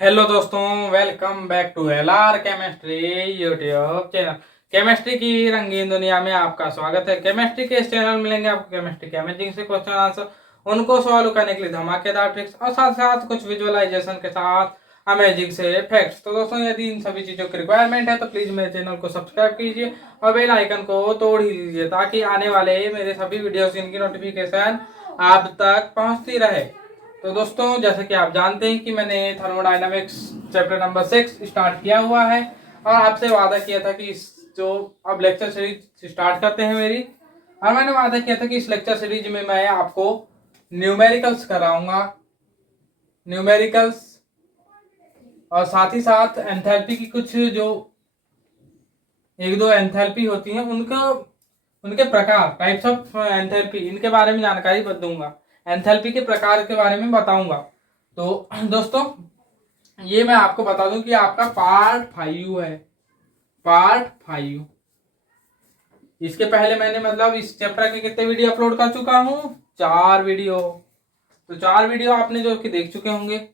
Hello दोस्तों, welcome back to LR chemistry YouTube channel. Chemistry की रंगीन दुनिया में आपका स्वागत है। केमिस्ट्री के इस चैनल में मिलेंगे आपको केमिस्ट्री के अमेजिंग से क्वेश्चन आंसर, उनको सॉल्व करने के लिए धमाकेदार ट्रिक्स और साथ साथ कुछ विजुअलाइजेशन के साथ अमेजिंग से फैक्ट्स। तो दोस्तों, यदि इन सभी चीजों की रिक्वायरमेंट है तो प्लीज मेरे चैनल को सब्सक्राइब कीजिए और बेल आइकन को तोड़ ही दीजिए ताकि आने वाले मेरे सभी वीडियोस इनकी नोटिफिकेशन आप तक पहुंचती रहे। तो दोस्तों, जैसे कि आप जानते हैं कि मैंने थर्मोडायनामिक्स चैप्टर नंबर 6 स्टार्ट किया हुआ है और आपसे वादा किया था कि इस जो अब लेक्चर सीरीज स्टार्ट करते हैं मेरी, और मैंने वादा किया था कि इस लेक्चर सीरीज में मैं आपको न्यूमेरिकल्स कराऊंगा, न्यूमेरिकल्स और साथ ही साथ एंथैल्पी की कुछ जो एक दो एंथैल्पी होती हैं उनके प्रकार, टाइप्स ऑफ एंथैल्पी, इनके बारे में जानकारी दूंगा, एंथैल्पी के प्रकार के बारे में बताऊंगा। तो दोस्तों, ये मैं आपको बता दूं कि आपका पार्ट 5 है, पार्ट 5। इसके पहले मैंने मतलब इस चैप्टर के कितने वीडियो अपलोड कर चुका हूं? 4 वीडियो। तो 4 वीडियो आपने जो कि देख चुके होंगे।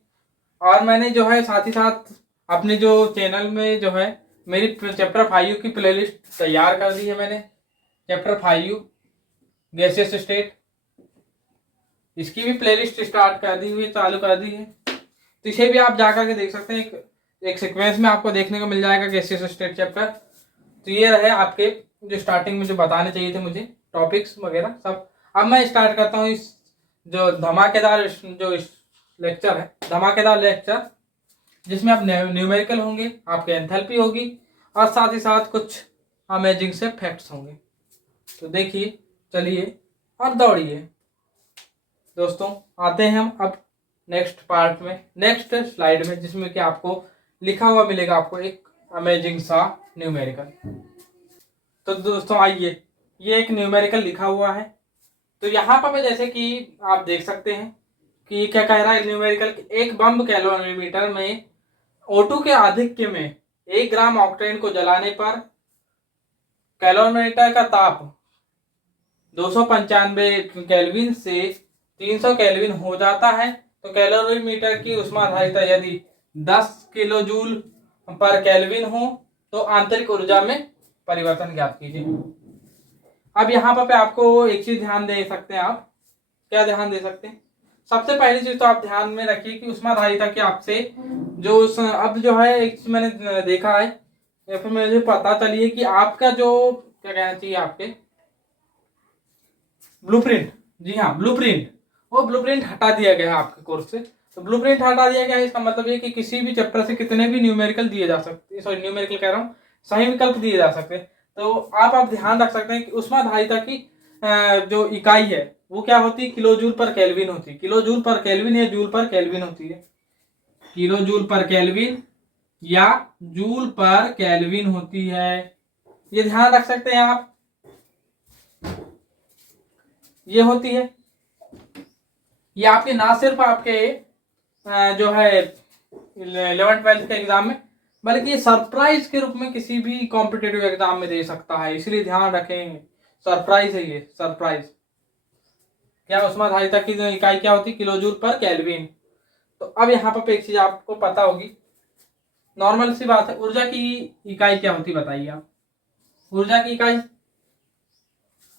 और मैंने जो है साथ ही साथ अपने जो चैनल में जो है मेरी चैप्टर 5 की प्लेलिस्ट तैयार कर दी है मैंने। चैप्टर 5 गैसियस स्टेट, इसकी भी प्लेलिस्ट स्टार्ट कर दी हुई, चालू कर दी है। तो इसे भी आप जाकर के देख सकते हैं। एक सीक्वेंस में आपको देखने को मिल जाएगा गैसियस स्टेट चैप्टर। तो ये रहे आपके जो स्टार्टिंग में जो बताने चाहिए थे मुझे, टॉपिक्स वगैरह सब। अब मैं स्टार्ट करता हूँ इस जो धमाकेदार जो लेक्चर है, धमाकेदार लेक्चर, जिसमें आप न्यूमेरिकल होंगे, आपके एंथैल्पी होगी और साथ ही साथ कुछ अमेजिंग से फैक्ट्स होंगे। तो देखिए, चलिए और दौड़िए दोस्तों। आते हैं हम अब नेक्स्ट पार्ट में, नेक्स्ट स्लाइड में, जिसमें कि आपको लिखा हुआ मिलेगा आपको एक अमेजिंग सा न्यूमेरिकल। तो दोस्तों आइए, ये एक न्यूमेरिकल लिखा हुआ है। तो यहाँ पर जैसे कि आप देख सकते हैं कि क्या कह रहा है न्यूमेरिकल, एक बम कैलोरीमीटर में O2 के आधिक्य में 1 ग्राम ऑक्टेन को जलाने पर कैलोरीमीटर का ताप 295 केल्विन से 300 केल्विन हो जाता है। तो कैलोरीमीटर की ऊष्माधारिता यदि 10 किलो जूल पर केल्विन हो तो आंतरिक ऊर्जा में परिवर्तन ज्ञात कीजिए। अब यहाँ पर आपको एक चीज ध्यान दे सकते हैं। आप क्या ध्यान दे सकते हैं? सबसे पहली चीज तो आप ध्यान में रखिए कि ऊष्माधारिता की आपसे जो अब जो है एक चीज मैंने देखा है या फिर मुझे पता चली है कि आपका जो क्या कहना चाहिए, आपके ब्लूप्रिंट, जी हाँ ब्लूप्रिंट, वो ब्लूप्रिंट हटा दिया गया है आपके कोर्स से। तो ब्लूप्रिंट हटा दिया गया है, इसका मतलब ये कि किसी भी चैप्टर से कितने भी न्यूमेरिकल दिए जा सकते, सॉरी न्यूमेरिकल कह रहा हूँ, सही विकल्प दिए जा सकते हैं। तो आप ध्यान रख सकते हैं कि ऊष्माधारिता की जो इकाई है वो क्या होती है? किलो जूल पर केल्विन होती है। किलो जूल पर केल्विन या जूल पर केल्विन होती है। किलो जूल पर केल्विन या जूल पर केल्विन होती है, ये ध्यान रख सकते हैं आप। ये होती है, ये आपके ना सिर्फ आपके जो है 11th-12th के एग्जाम में, बल्कि ये सरप्राइज के रूप में किसी भी कॉम्पिटेटिव एग्जाम में दे सकता है, इसलिए ध्यान रखेंगे। सरप्राइज है ये, सरप्राइज। क्या ऊष्माधारिता की इकाई क्या होती है? Kilo joule per kelvin. तो अब यहाँ पर एक चीज आपको पता होगी, नॉर्मल सी बात है, ऊर्जा की इकाई क्या होती बताइए आप? ऊर्जा की इकाई,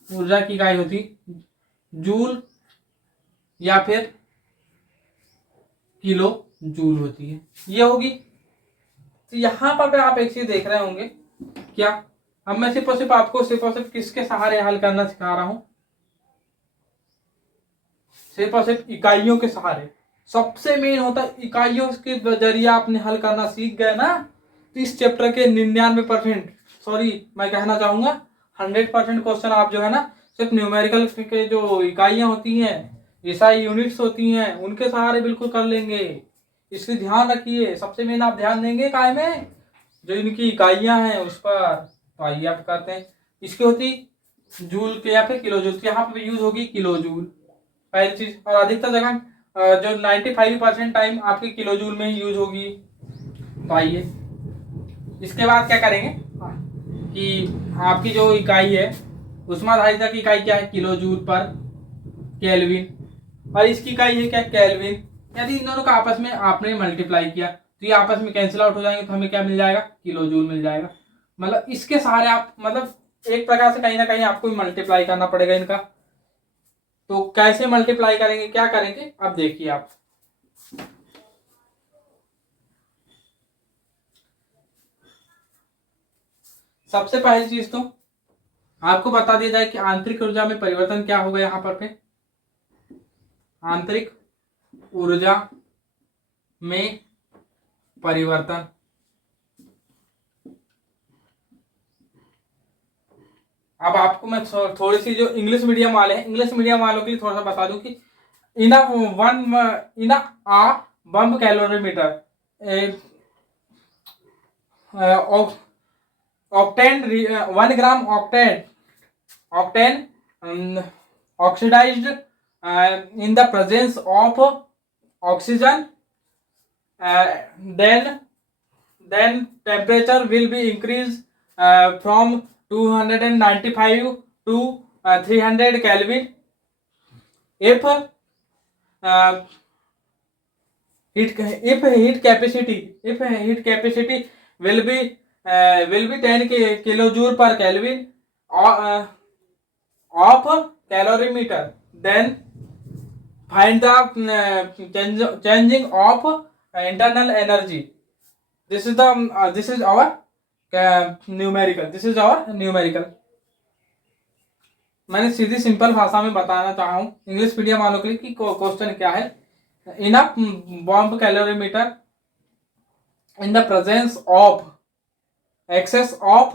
ऊर्जा की इकाई होती जूल या फिर किलो जूल होती है, ये होगी। तो यहाँ पर आप एक चीज देख रहे होंगे, क्या अब मैं सिर्फ और सिर्फ आपको सिर्फ और सिर्फ किसके सहारे हल करना सिखा रहा हूं? सिर्फ और सिर्फ इकाइयों के सहारे। सबसे मेन होता है इकाइयों के जरिए आपने हल करना सीख गए ना, तो इस चैप्टर के 99%, सॉरी मैं कहना चाहूंगा 100% क्वेश्चन आप जो है ना सिर्फ न्यूमेरिकल के जो इकाइयां होती हैं, एसआई यूनिट्स होती हैं, उनके सहारे बिल्कुल कर लेंगे। इसलिए ध्यान रखिए, सबसे मेन आप ध्यान देंगे काय में, जो इनकी इकाइयां हैं उस पर। तो आइए आप करते हैं, इसकी होती जूल के या फिर किलो जूल, यहाँ पर यूज होगी किलो जूल पहली चीज। और अधिकतर जगह जो 95% टाइम आपकी किलो जूल में ही यूज होगी। तो आइए इसके बाद क्या करेंगे कि आपकी जो इकाई है, ऊष्माधारिता की इकाई क्या है? किलो जूल पर केल्विन, और इसकी इकाई है क्या? केल्विन। यदि इन दोनों का आपस में आपने मल्टीप्लाई किया तो ये आपस में कैंसिल आउट हो जाएंगे, तो हमें क्या मिल जाएगा, किलो जूल मिल जाएगा। मतलब इसके सहारे आप मतलब एक प्रकार से कहीं ना कहीं आपको मल्टीप्लाई करना पड़ेगा इनका। तो कैसे मल्टीप्लाई करेंगे, क्या करेंगे, अब देखिए आप। सबसे पहली चीज तो आपको बता दिया जाए कि आंतरिक ऊर्जा में परिवर्तन क्या होगा यहां पर पे। आंतरिक ऊर्जा में परिवर्तन, अब आपको मैं थोड़ी सी जो इंग्लिश मीडियम वाले हैं, इंग्लिश मीडियम वालों के लिए थोड़ा सा बता दूं कि इन वन इन आ बम्ब calorimeter octane 1 gram octane oxidized in the presence of oxygen, then temperature will be increased from 295 to 300 Kelvin. If heat capacity will be 10 kilojoule per Kelvin of calorimeter, then find the changing of internal energy. This is our numerical. मैंने सीधी simple भाषा में बताना चाहा हूँ English medium वालों के लिए कि क्वेश्चन क्या है। In a bomb calorimeter in the presence of excess of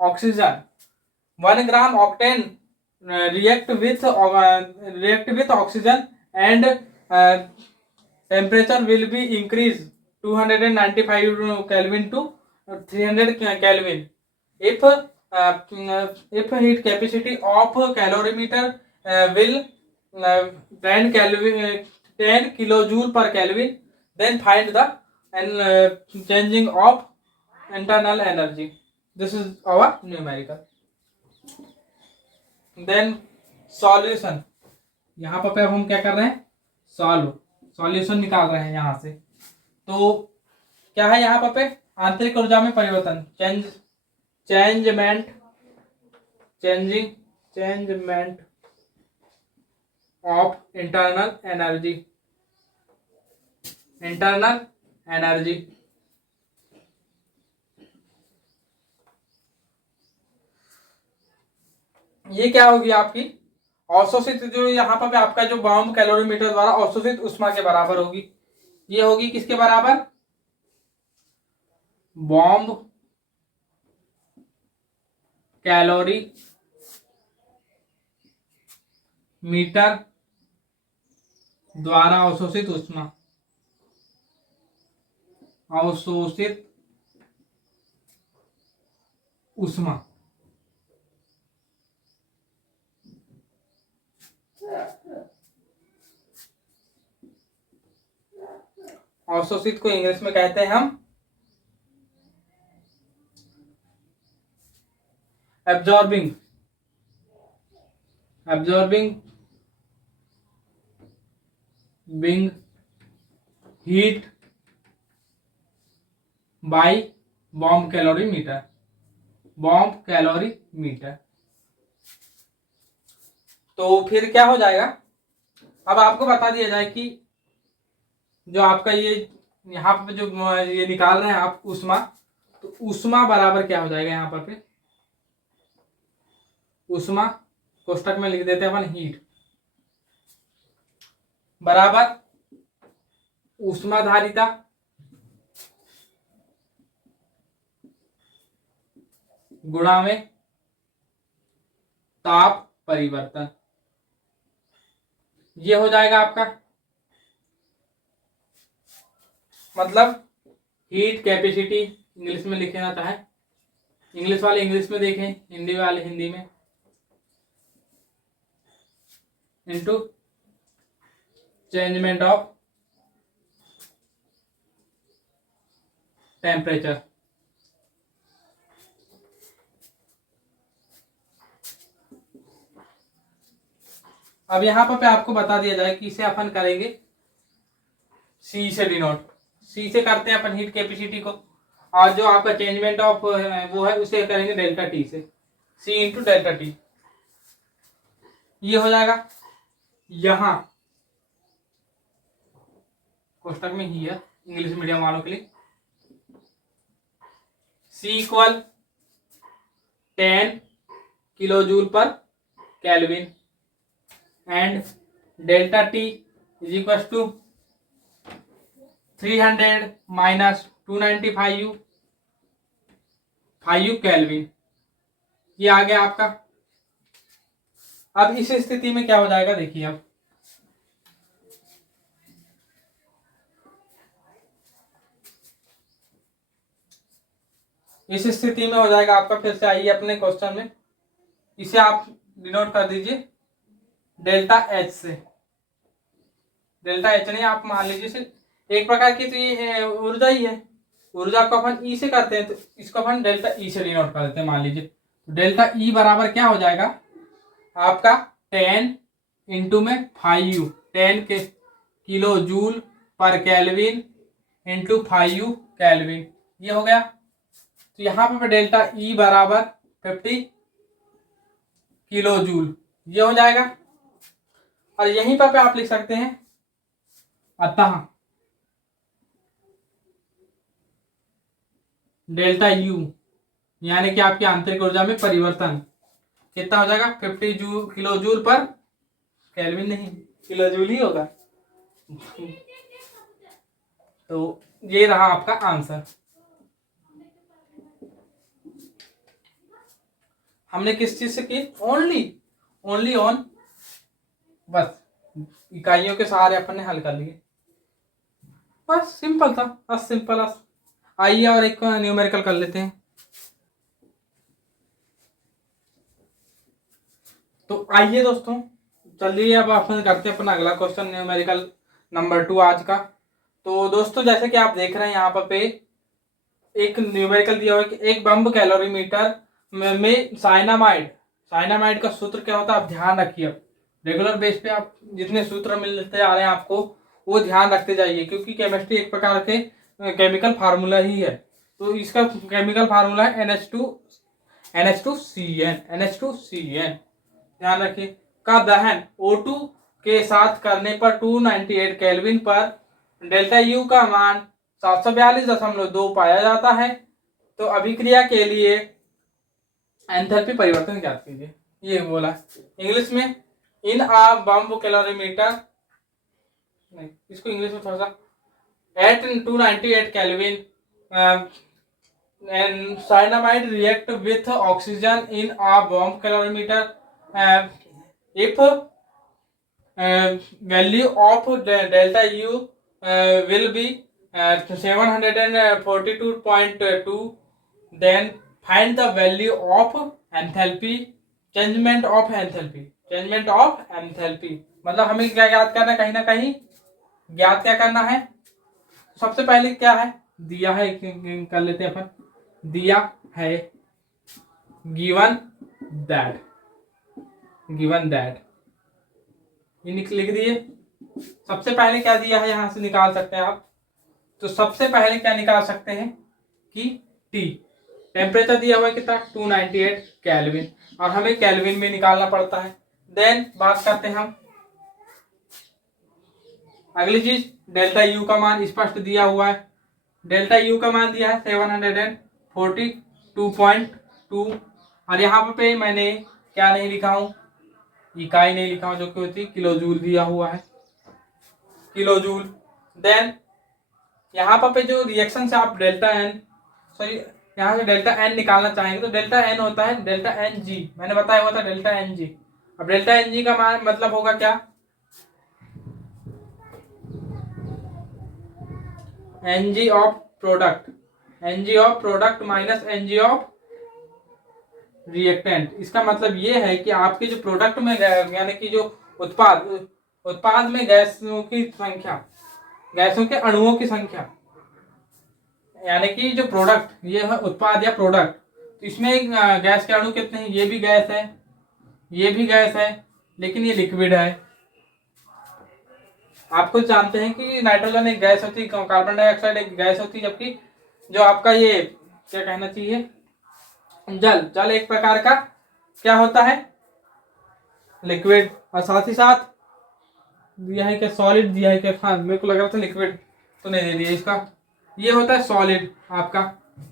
oxygen, 1 gram octane react with oxygen, and temperature will be increased 295 Kelvin to 300 Kelvin. If heat capacity of calorimeter will 10 kilojoule per Kelvin, then find the changing of internal energy. This is our numerical. Then solution, यहाँ पर हम क्या कर रहे हैं, solution निकाल रहे हैं यहाँ से। तो क्या है यहाँ पे, आंतरिक ऊर्जा में परिवर्तन, चेंजमेंट ऑफ इंटरनल एनर्जी। ये क्या होगी आपकी अवशोषित, जो यहाँ पर आपका जो बॉम्ब कैलोरीमीटर द्वारा अवशोषित उष्मा के बराबर होगी। ये होगी किसके बराबर, बॉम्ब कैलोरी मीटर द्वारा अवशोषित उष्मा, अवशोषित को इंग्लिश में कहते हैं हम absorbing heat bye bomb calorimeter. तो फिर क्या हो जाएगा, अब आपको बता दिया जाए कि जो आपका ये यहाँ पे जो ये निकाल रहे हैं आप उष्मा, तो उष्मा बराबर क्या हो जाएगा, यहाँ पर पे उष्मा कोष्टक में लिख देते हैं अपन, हीट बराबर उष्माधारिता गुणा में ताप परिवर्तन। ये हो जाएगा आपका, मतलब हीट कैपेसिटी इंग्लिश में लिखना चाहे इंग्लिश वाले इंग्लिश में देखें, हिंदी वाले हिंदी में, इनटू चेंजमेंट ऑफ टेम्परेचर। अब यहां पर आपको बता दिया जाए कि इसे अपन करेंगे सी से डिनोट। सी से करते हैं अपन हीट कैपेसिटी को, और जो आपका चेंजमेंट ऑफ वो है उसे करेंगे डेल्टा टी से, सी इंटू डेल्टा टी। ये हो जाएगा यहां कोष्टक में ही है इंग्लिश मीडियम वालों के लिए, C equal 10 kilo joule per kelvin and delta T is equal to 300 minus 295 kelvin. ये आ गया आपका। अब इस स्थिति में क्या हो जाएगा देखिए, अब इस स्थिति में हो जाएगा आपका, फिर से आइए अपने क्वेश्चन में, इसे आप डिनोट कर दीजिए डेल्टा एच से। डेल्टा एच नहीं, आप मान लीजिए एक प्रकार की तो ये ऊर्जा ही है, ऊर्जा को अपन ई से करते हैं तो इसको अपन डेल्टा ई से डिनोट कर देते हैं। मान लीजिए डेल्टा ई बराबर क्या हो जाएगा आपका 10 इंटू में 5 10 के kilo joule per kelvin into 5 kelvin, ये हो गया। तो यहाँ पर डेल्टा ई बराबर 50 किलो जूल, ये हो जाएगा। और यहीं पर आप लिख सकते हैं अतः डेल्टा यू यानी कि आपकी आंतरिक ऊर्जा में परिवर्तन कितना हो जाएगा 50 किलो जूल पर केल्विन, नहीं किलो जूल ही होगा। तो ये रहा आपका आंसर। हमने किस चीज से की, ओनली ऑन, बस इकाइयों के सहारे अपन ने हल कर लिए, बस सिंपल था, बस सिंपल। आइए और एक न्यूमेरिकल कर लेते हैं। तो आइए दोस्तों, चलिए अब अपन करते हैं अपना अगला क्वेश्चन, न्यूमेरिकल नंबर 2 आज का। तो दोस्तों जैसे कि आप देख रहे हैं यहाँ पे एक न्यूमेरिकल दिया हुआ है कि एक बम कैलोरीमीटर में साइनामाइड का सूत्र क्या होता है, आप ध्यान रखिए। अब रेगुलर बेस पे आप जितने सूत्र मिलते आ रहे हैं आपको वो ध्यान रखते जाइए, क्योंकि केमिस्ट्री एक प्रकार के केमिकल फार्मूला ही है। तो इसका केमिकल फार्मूला है NH2CN। ध्यान रखिए, का दहन O2 के साथ करने पर 298 केल्विन पर डेल्टा यू का मान 742.2 पाया जाता है। तो अभिक्रिया के लिए एंथैल्पी परिवर्तन ज्ञात कीजिए, ये बोला इंग्लिश में। इन आ बम कैलोरीमीटर, नहीं इसको इंग्लिश में थोड़ा सा, at 298 Kelvin and cyanamide react with oxygen in a bomb calorimeter if value of delta U will be 742.2, then find the value of enthalpy, changement of enthalpy। मतलब हमें क्या ज्ञात करना है, कहीं ना कहीं ज्ञात क्या करना है। सबसे पहले क्या है दिया है, कर लेते हैं अपन, दिया है गिवन दैट ये लिख दिए। सबसे पहले क्या दिया है यहां से निकाल सकते हैं आप, तो सबसे पहले क्या निकाल सकते हैं कि टी टेम्परेचर दिया हुआ है कितना 298 केल्विन, और हमें केल्विन में निकालना पड़ता है। देन बात करते हैं हम अगली चीज, डेल्टा यू का मान स्पष्ट दिया हुआ है। डेल्टा यू का मान दिया है 742.2, और यहाँ पे मैंने क्या नहीं लिखा हूं, इकाई नहीं लिखा हूं, जो कि होती किलो जूल दिया हुआ है, किलो जूल। देन यहाँ पे जो रिएक्शन से आप डेल्टा एन, सॉरी यहाँ से डेल्टा एन निकालना चाहेंगे तो डेल्टा एन होता है डेल्टा एन जी, मैंने बताया हुआ था डेल्टा एन जी। अब डेल्टा एन जी का मान मतलब होगा क्या, energy of product minus energy of reactant. इसका मतलब ये है कि आपके जो प्रोडक्ट में यानी कि जो उत्पाद में गैसों के अणुओं की संख्या, यानी कि जो प्रोडक्ट ये है उत्पाद या प्रोडक्ट, तो इसमें गैस के अणु कितने हैं, ये भी गैस है, लेकिन ये लिक्विड है। आप खुद जानते हैं कि नाइट्रोजन एक गैस होती है, कार्बन डाइऑक्साइड एक गैस होती है, जबकि जो आपका ये क्या कहना चाहिए, जल जल एक प्रकार का क्या होता है, लिक्विड। और साथ ही साथ दिया है क्या, सॉलिड दिया है क्या, हाँ मेरे को लग रहा था लिक्विड तो नहीं दे दिया इसका, ये होता है सॉलिड आपका,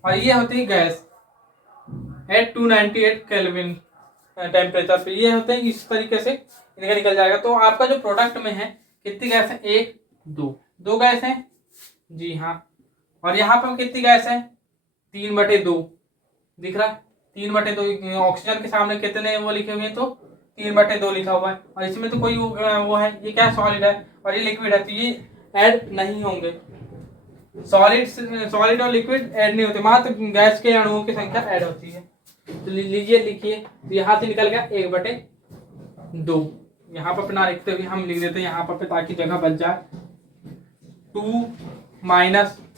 और ये होती है गैस एट 298 केल्विन टेम्परेचर पे, ये होते हैं। इस तरीके से इनका निकल जाएगा। तो आपका जो प्रोडक्ट में है कितनी गैस है, एक दो गैस है जी हाँ। और यहाँ पर कितनी गैस है, 3/2 दिख रहा है, 3/2। ऑक्सीजन के सामने कितने वो लिखे हुए हैं, तो 3/2 लिखा हुआ है। और इसमें तो कोई वो है, ये क्या सॉलिड है और ये लिक्विड है, तो ये ऐड नहीं होंगे। सॉलिड और लिक्विड ऐड नहीं होते, मात्र गैस के अणुओं की संख्या ऐड होती है। तो लीजिए लिखिए, तो यहाँ से निकल गया 1/2। यहाँ पर अपना लिखते हुए हम लिख देते हैं यहाँ पर ताकि जगह बच जाए, 2 -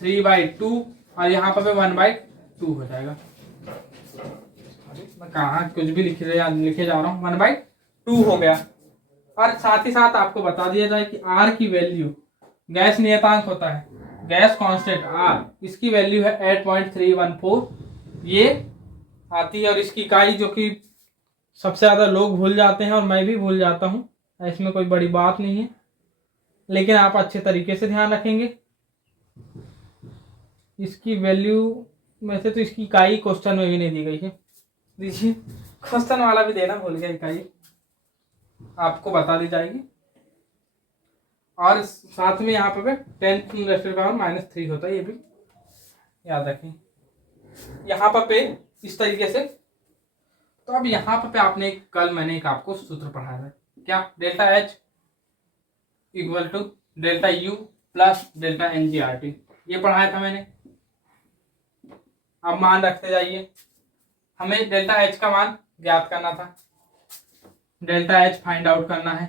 3/2 और यहाँ पर 1/2 हो जाएगा। मैं कहाँ कुछ भी लिखे जा रहा हूँ, 1/2 हो गया। और साथ ही साथ आपको बता दिया जाए कि आर की वैल्यू, गैस नियतांक होता है, गैस कांस्टेंट आर, इसकी वैल्यू है 8.314 ये आती है। और इसकी इकाई जो कि सबसे ज्यादा लोग भूल जाते हैं और मैं भी भूल जाता हूँ, इसमें कोई बड़ी बात नहीं है, लेकिन आप अच्छे तरीके से ध्यान रखेंगे। इसकी वैल्यू में से तो इसकी इकाई क्वेश्चन में भी नहीं दी गई है, दीजिए क्वेश्चन वाला भी देना भूल गया, इकाई आपको बता दी जाएगी। और साथ में यहाँ पे 10⁻³ होता है, ये भी याद रखें यहाँ पे इस तरीके से। तो अब यहाँ पे आपने कल मैंने एक आपको सूत्र पढ़ाया था, क्या, ΔH = ΔU + ΔNGRT, ये पढ़ाया था मैंने। अब मान रखते जाइए, हमें ΔH का मान ज्ञात करना था, ΔH फाइंड आउट करना है।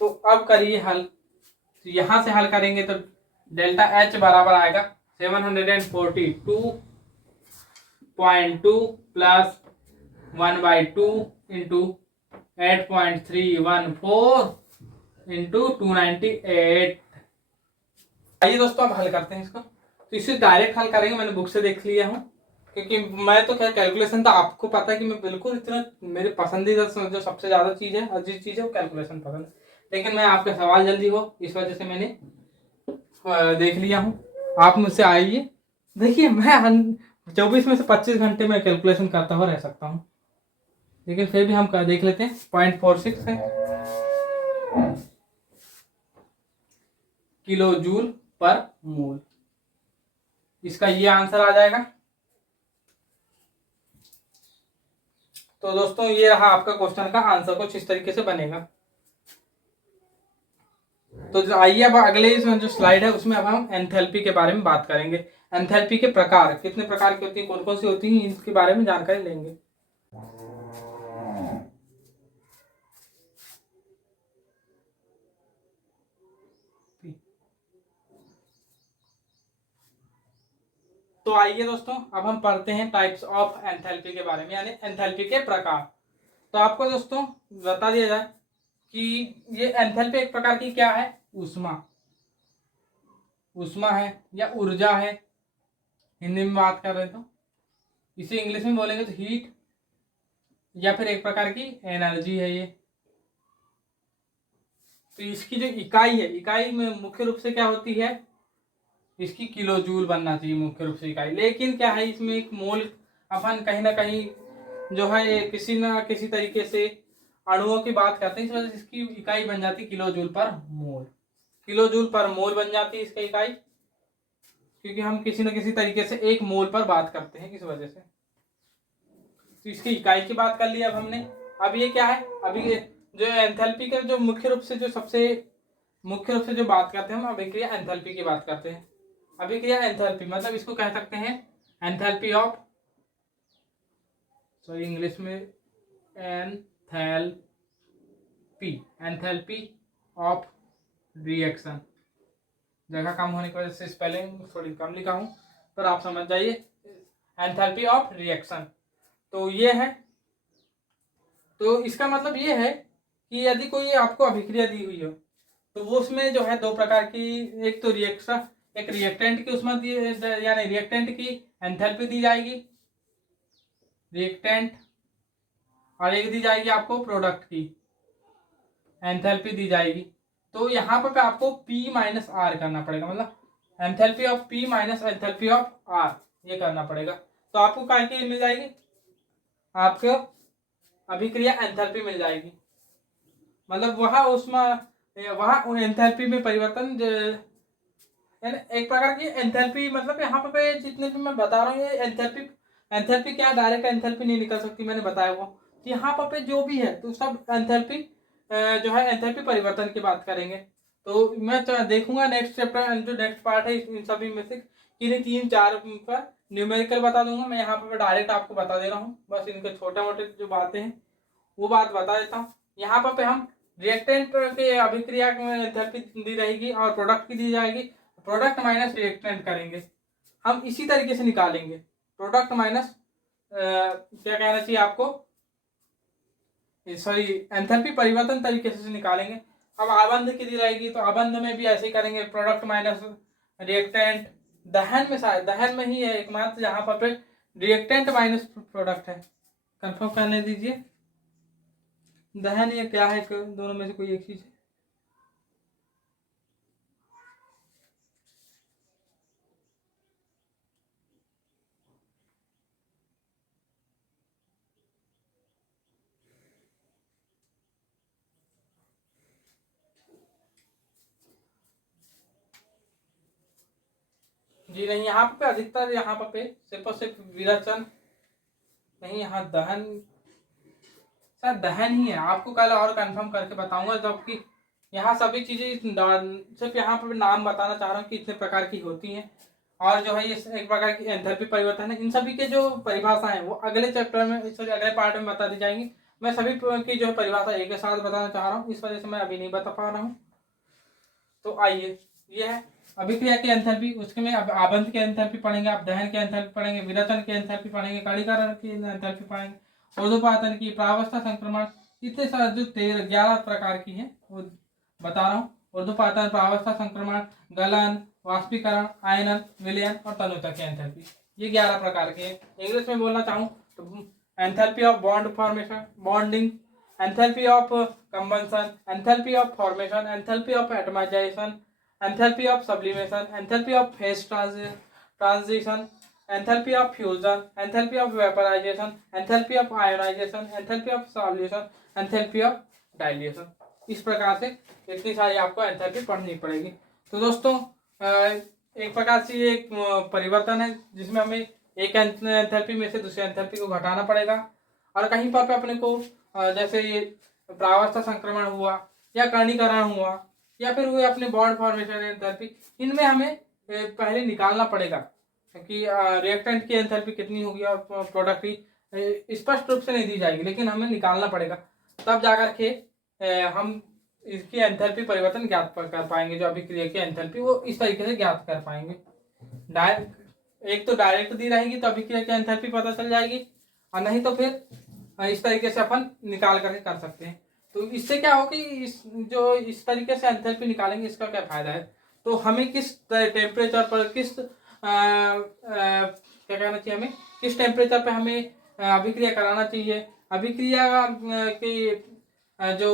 तो अब करिए हल, तो यहां से हल करेंगे तो ΔH बराबर आएगा 742.2 + 1/2 × 8.314 × 298। आइए दोस्तों अब हल करते हैं इसको। तो इसे डायरेक्ट हल करेंगे, मैंने बुक से देख लिया हूँ, क्योंकि मैं तो क्या कैलकुलेशन तो आपको पता है कि मैं बिल्कुल इतना, मेरे पसंदीदा जो सबसे ज्यादा चीज है, अजीज चीज है, वो कैलकुलेशन पसंद है। लेकिन मैं आपका सवाल जल्दी हो इस वजह से मैंने देख लिया हूँ। आप मुझसे आइए, देखिए मैं 24 में से 25 घंटे में कैलकुलेशन करता हुआ रह सकता हूँ, लेकिन फिर भी हम देख लेते हैं। 0.46 है kJ/mol, इसका ये आंसर आ जाएगा। तो दोस्तों ये रहा आपका क्वेश्चन का आंसर, कुछ इस तरीके से बनेगा। तो आइए अब अगले इसमें जो स्लाइड है उसमें अब हम एंथैल्पी के बारे में बात करेंगे। एंथैल्पी के प्रकार, कितने प्रकार की होती है, कौन कौन सी होती है, इसके बारे में जानकारी लेंगे। तो आइए दोस्तों अब हम पढ़ते हैं टाइप्स ऑफ एंथैल्पी के बारे में, यानी एंथैल्पी के प्रकार। तो आपको दोस्तों बता दिया जाए कि ये एंथैल्पी एक प्रकार की क्या है, ऊष्मा है या ऊर्जा है, हिंदी में बात कर रहे तो इसे इंग्लिश में बोलेंगे तो हीट, या फिर एक प्रकार की एनर्जी है ये। तो इसकी जो इकाई है, इकाई में मुख्य रूप से क्या होती है, इसकी किलो जूल बनना चाहिए मुख्य रूप से इकाई। लेकिन क्या है, इसमें एक मोल, अपन कहीं ना कहीं जो है किसी ना किसी तरीके से अणुओं की बात करते हैं, इस वजह से इसकी इकाई बन जाती है kJ/mol, kJ/mol बन जाती है इसकी इकाई, क्योंकि हम किसी न किसी तरीके से एक मोल पर बात करते हैं, इस वजह से। तो इसकी इकाई की बात कर ली अब हमने। अब ये क्या है, अभी ये जो एंथैल्पी का जो मुख्य रूप से जो बात करते हैं, हम अभिक्रिया एंथैल्पी की बात करते हैं। अभिक्रिया एंथैल्पी मतलब इसको कह सकते हैं एंथैल्पी ऑफ, सॉरी इंग्लिश में एंथैल्पी ऑफ रिएक्शन, जगह कम होने की वजह से स्पेलिंग थोड़ी कम लिखा हूं, पर आप समझ जाइए, एंथैल्पी ऑफ रिएक्शन। तो ये है, तो इसका मतलब ये है कि यदि कोई आपको अभिक्रिया दी हुई हो तो वो उसमें जो है दो प्रकार की, एक तो रिएक्शन, एक रिएक्टेंट की उसमें दी, यानी रिएक्टेंट की एंथैल्पी दी जाएगी, रिएक्टेंट, और एक दी जाएगी आपको प्रोडक्ट की एंथैल्पी दी जाएगी। तो यहाँ पर आपको P माइनस आर करना पड़ेगा, मतलब enthalpy of P minus enthalpy of R, ये करना पड़ेगा। तो आपको क्या की मिल जाएगी, आपको अभिक्रिया एंथैल्पी मिल जाएगी, मतलब वह उसमें वह एंथैल्पी में परिवर्तन यानी एक प्रकार की एंथैल्पी, मतलब यहाँ पे जितने भी मैं बता रहा हूँ ये एंथैल्पी, एंथैल्पी क्या डायरेक्ट एंथैल्पी नहीं निकल सकती, मैंने बताया वो कि यहाँ पे जो भी है तो सब एंथैल्पी जो है एंथैल्पी परिवर्तन की बात करेंगे। तो मैं देखूंगा नेक्स्ट चैप्टर जो नेक्स्ट पार्ट है इन सभी में से किन्हीं 3-4 पर न्यूमेरिकल बता दूंगा। मैं यहाँ पर डायरेक्ट आपको बता दे रहा हूँ, बस इनके छोटे मोटे जो बातें हैं वो बात बता देता हूँ। यहाँ पर हम रिएक्टेंट के अभिक्रिया में एंथैल्पी दी रहेगी और प्रोडक्ट की दी जाएगी, प्रोडक्ट माइनस रिएक्टेंट करेंगे, हम इसी तरीके से निकालेंगे प्रोडक्ट माइनस क्या कहना चाहिए आपको, सॉरी एंथैल्पी परिवर्तन तरीके से निकालेंगे। अब आबंध की दी रहेगी तो आबंध में भी ऐसे ही करेंगे, प्रोडक्ट माइनस रिएक्टेंट। दहन में शायद दहन में ही है एकमात्र जहां पर रिएक्टेंट माइनस प्रोडक्ट है, कंफर्म करने दीजिए दहन या क्या है, दोनों में से कोई एक चीज है। जी नहीं, यहाँ पे अधिकतर यहाँ पे सिर्फ और सिर्फ विरेचन नहीं, यहाँ दहन शायद दहन ही है, आपको कल और कंफर्म करके बताऊंगा, जबकि यहाँ सभी चीजें सिर्फ यहाँ पर नाम बताना चाह रहा हूँ कि इतने प्रकार की होती हैं, और जो है ये एक प्रकार की एंथैल्पी परिवर्तन है। इन सभी के जो परिभाषा है वो अगले चैप्टर में, अगले पार्ट में बता दी जाएंगी। मैं सभी की जो परिभाषा एक साथ बताना चाह रहा हूँ, इस वजह से मैं अभी नहीं बता पा रहा हूँ। तो आइए, ये है अभिक्रिया की एंथैल्पी, उसके में अब आबंध की एंथैल्पी पढ़ेंगे, आप दहन की एंथैल्पी पढ़ेंगे, विरेचन की एंथैल्पी पढ़ेंगे, कणीकरण की एंथैल्पी पढ़ेंगे, ऊर्ध्वपातन की, प्रावस्था संक्रमण, इतने सारे जो 11 प्रकार की है वो बता रहा हूँ। ऊर्ध्वपातन, प्रावस्था संक्रमण, गलन, वाष्पीकरण, आयनन, विलयन और तनुता की एंथैल्पी, ये 11 प्रकार के हैं। इंग्लिश में बोलना चाहूँ तो enthalpy of bond formation, bonding, enthalpy of combustion, enthalpy of formation, enthalpy of atomization, enthalpy of sublimation, enthalpy of phase transition, enthalpy of fusion, enthalpy of vaporization, enthalpy of ionization, enthalpy of solution, enthalpy of dilution। इस प्रकार से इतनी सारी आपको enthalpy पढ़नी पड़ेगी। तो दोस्तों एक प्रकार से ये एक परिवर्तन है जिसमें हमें एक एंथैल्पी में से दूसरे एंथैल्पी को घटाना पड़ेगा, और कहीं पर अपने को जैसे ये प्रावस्था संक्रमण हुआ या कणीकरण हुआ या फिर हुए अपने बॉन्ड फॉर्मेशन एंथैल्पी, इनमें हमें पहले निकालना पड़ेगा कि रिएक्टेंट की एंथैल्पी कितनी होगी और प्रोडक्ट की स्पष्ट रूप से नहीं दी जाएगी, लेकिन हमें निकालना पड़ेगा, तब जाकर के हम इसकी एंथैल्पी परिवर्तन ज्ञात कर पाएंगे, जो अभिक्रिया की एंथैल्पी वो इस तरीके से ज्ञात कर पाएंगे। एक तो डायरेक्ट दी रहेगी तो अभिक्रिया की एंथैल्पी पता चल जाएगी, और नहीं तो फिर इस तरीके से अपन निकाल करके कर सकते हैं। तो इससे क्या हो कि इस तरीके से एंथैल्पी निकालेंगे, इसका क्या फायदा है, तो हमें किस टेम्परेचर पर क्या कहना चाहिए, हमें किस टेम्परेचर पे हमें अभिक्रिया कराना चाहिए, अभिक्रिया की जो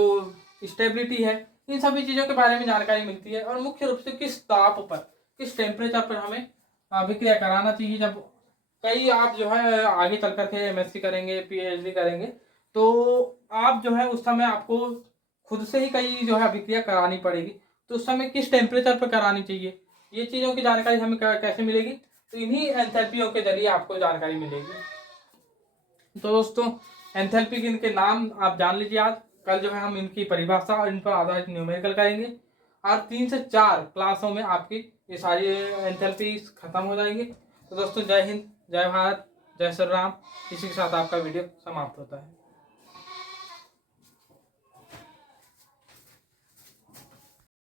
स्टेबिलिटी है, इन सभी चीज़ों के बारे में जानकारी मिलती है, और मुख्य रूप से किस ताप पर, किस टेम्परेचर पर हमें अभिक्रिया कराना चाहिए। जब कई आप जो है आगे चल करके एमएससी करेंगे, पीएचडी करेंगे, तो आप जो है उस समय आपको खुद से ही कई जो है अभिक्रिया करानी पड़ेगी, तो उस समय किस टेम्परेचर पर करानी चाहिए, ये चीज़ों की जानकारी हमें कैसे मिलेगी, तो इन्हीं एंथैल्पियों के जरिए आपको जानकारी मिलेगी। तो दोस्तों एंथैल्पी के इनके नाम आप जान लीजिए। आज कल जो है हम इनकी परिभाषा और इन पर आधारित न्यूमेरिकल करेंगे, और 3 से 4 क्लासों में आपकी ये सारी एंथैल्पी खत्म हो जाएंगी। तो दोस्तों जय हिंद, जय भारत, जय श्री राम। इसी के साथ आपका वीडियो समाप्त होता है।